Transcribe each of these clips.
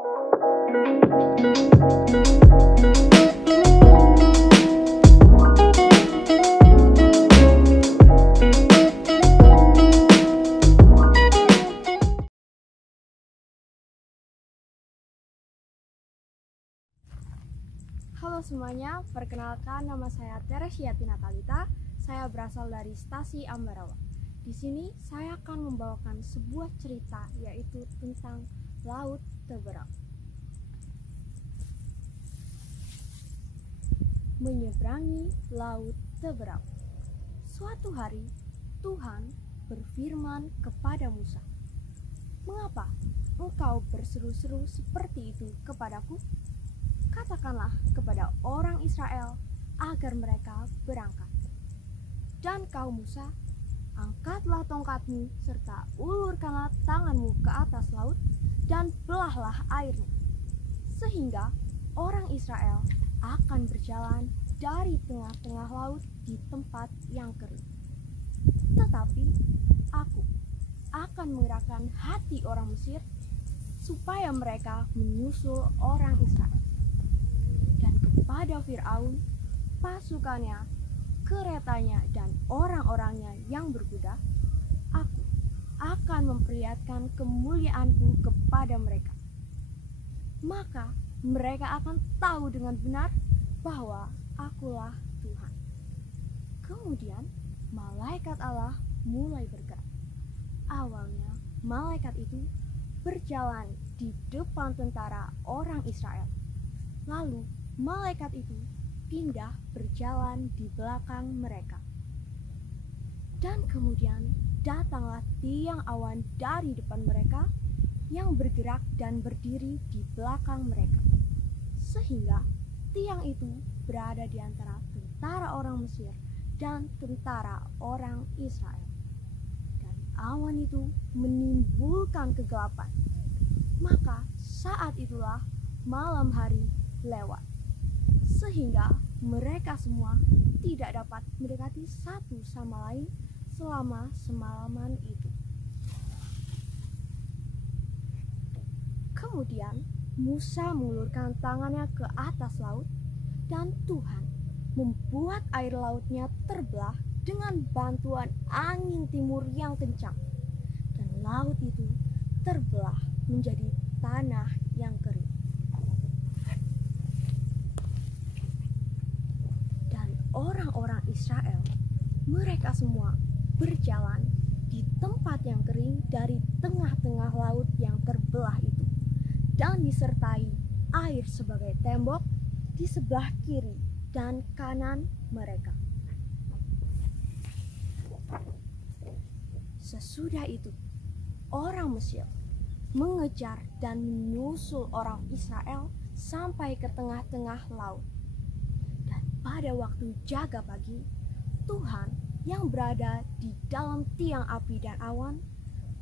Halo semuanya, perkenalkan nama saya Teresyati Natalita. Saya berasal dari Stasi Ambarawa. Di sini saya akan membawakan sebuah cerita, yaitu tentang Laut Teberau. Menyeberangi Laut Teberau. Suatu hari, Tuhan berfirman kepada Musa, "Mengapa engkau berseru-seru seperti itu kepadaku? Katakanlah kepada orang Israel agar mereka berangkat. Dan kau Musa, angkatlah tongkatmu serta ulurkanlah tanganmu ke atas laut dan belahlah airnya, sehingga orang Israel akan berjalan dari tengah-tengah laut di tempat yang kering. Tetapi aku akan menggerakkan hati orang Mesir supaya mereka menyusul orang Israel. Dan kepada Fir'aun, pasukannya, keretanya, dan orang-orangnya yang berkuda, aku akan memperlihatkan kemuliaanku kepada mereka. Maka mereka akan tahu dengan benar bahwa akulah Tuhan." Kemudian malaikat Allah mulai bergerak. Awalnya malaikat itu berjalan di depan tentara orang Israel. Lalu malaikat itu pindah berjalan di belakang mereka. Dan kemudian datanglah tiang awan dari depan mereka yang bergerak dan berdiri di belakang mereka, sehingga tiang itu berada di antara tentara orang Mesir dan tentara orang Israel. Dan awan itu menimbulkan kegelapan. Maka saat itulah malam hari lewat, sehingga mereka semua tidak dapat mendekati satu sama lain selama semalaman itu. Kemudian Musa mengulurkan tangannya ke atas laut, dan Tuhan membuat air lautnya terbelah dengan bantuan angin timur yang kencang, dan laut itu terbelah menjadi tanah yang kering. Orang-orang Israel, mereka semua berjalan di tempat yang kering dari tengah-tengah laut yang terbelah itu, dan disertai air sebagai tembok di sebelah kiri dan kanan mereka. Sesudah itu, orang Mesir mengejar dan menyusul orang Israel sampai ke tengah-tengah laut. Pada waktu jaga pagi, Tuhan yang berada di dalam tiang api dan awan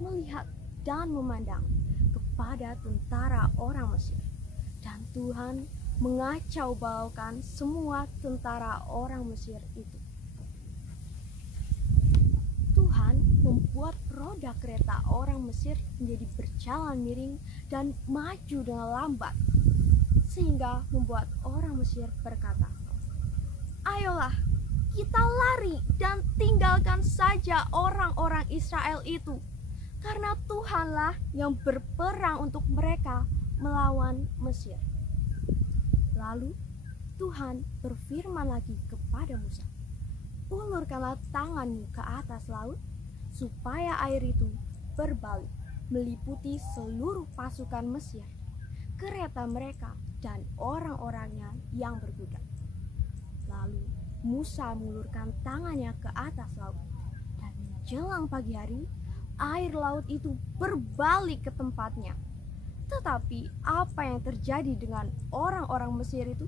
melihat dan memandang kepada tentara orang Mesir, dan Tuhan mengacau balaukan semua tentara orang Mesir itu. Tuhan membuat roda kereta orang Mesir menjadi berjalan miring dan maju dengan lambat, sehingga membuat orang Mesir berkata, "Ayolah, kita lari dan tinggalkan saja orang-orang Israel itu, karena Tuhanlah yang berperang untuk mereka melawan Mesir." Lalu Tuhan berfirman lagi kepada Musa, "Ulurkanlah tanganmu ke atas laut, supaya air itu berbalik, meliputi seluruh pasukan Mesir, kereta mereka, dan orang-orangnya yang berkuda." Lalu Musa mengulurkan tangannya ke atas laut, dan menjelang pagi hari, air laut itu berbalik ke tempatnya. Tetapi apa yang terjadi dengan orang-orang Mesir itu?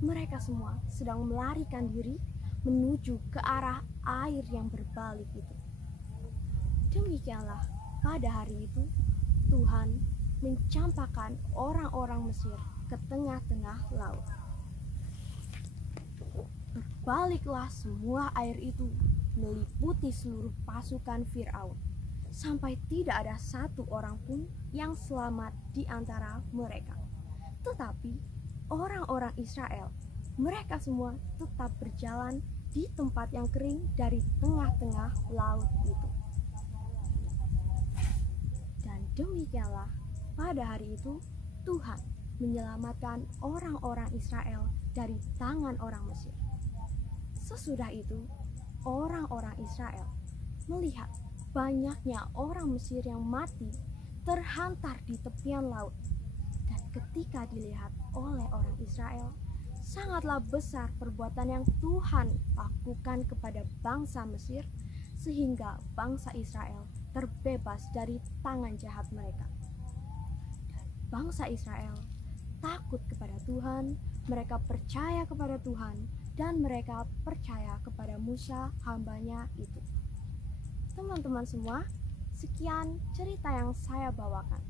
Mereka semua sedang melarikan diri menuju ke arah air yang berbalik itu. Demikianlah pada hari itu Tuhan mencampakkan orang-orang Mesir ke tengah-tengah laut. Berbaliklah semua air itu meliputi seluruh pasukan Fir'aun, sampai tidak ada satu orang pun yang selamat di antara mereka. Tetapi orang-orang Israel, mereka semua tetap berjalan di tempat yang kering dari tengah-tengah laut itu. Dan demikianlah pada hari itu Tuhan menyelamatkan orang-orang Israel dari tangan orang Mesir. Sesudah itu orang-orang Israel melihat banyaknya orang Mesir yang mati terhantar di tepian laut. Dan ketika dilihat oleh orang Israel, sangatlah besar perbuatan yang Tuhan lakukan kepada bangsa Mesir, sehingga bangsa Israel terbebas dari tangan jahat mereka. Dan bangsa Israel takut kepada Tuhan, mereka percaya kepada Tuhan, dan mereka percaya kepada Musa hambanya itu. Teman-teman semua, sekian cerita yang saya bawakan.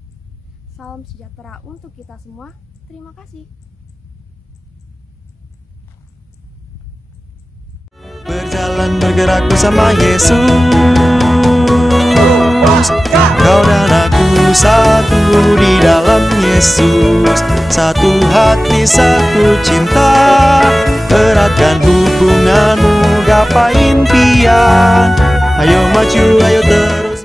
Salam sejahtera untuk kita semua. Terima kasih. Berjalan bergerak bersama Yesus, kau dan aku satu di dalam Yesus. Satu hati, satu cinta, eratkan hubunganmu, gapai impian. Ayo maju, ayo terus.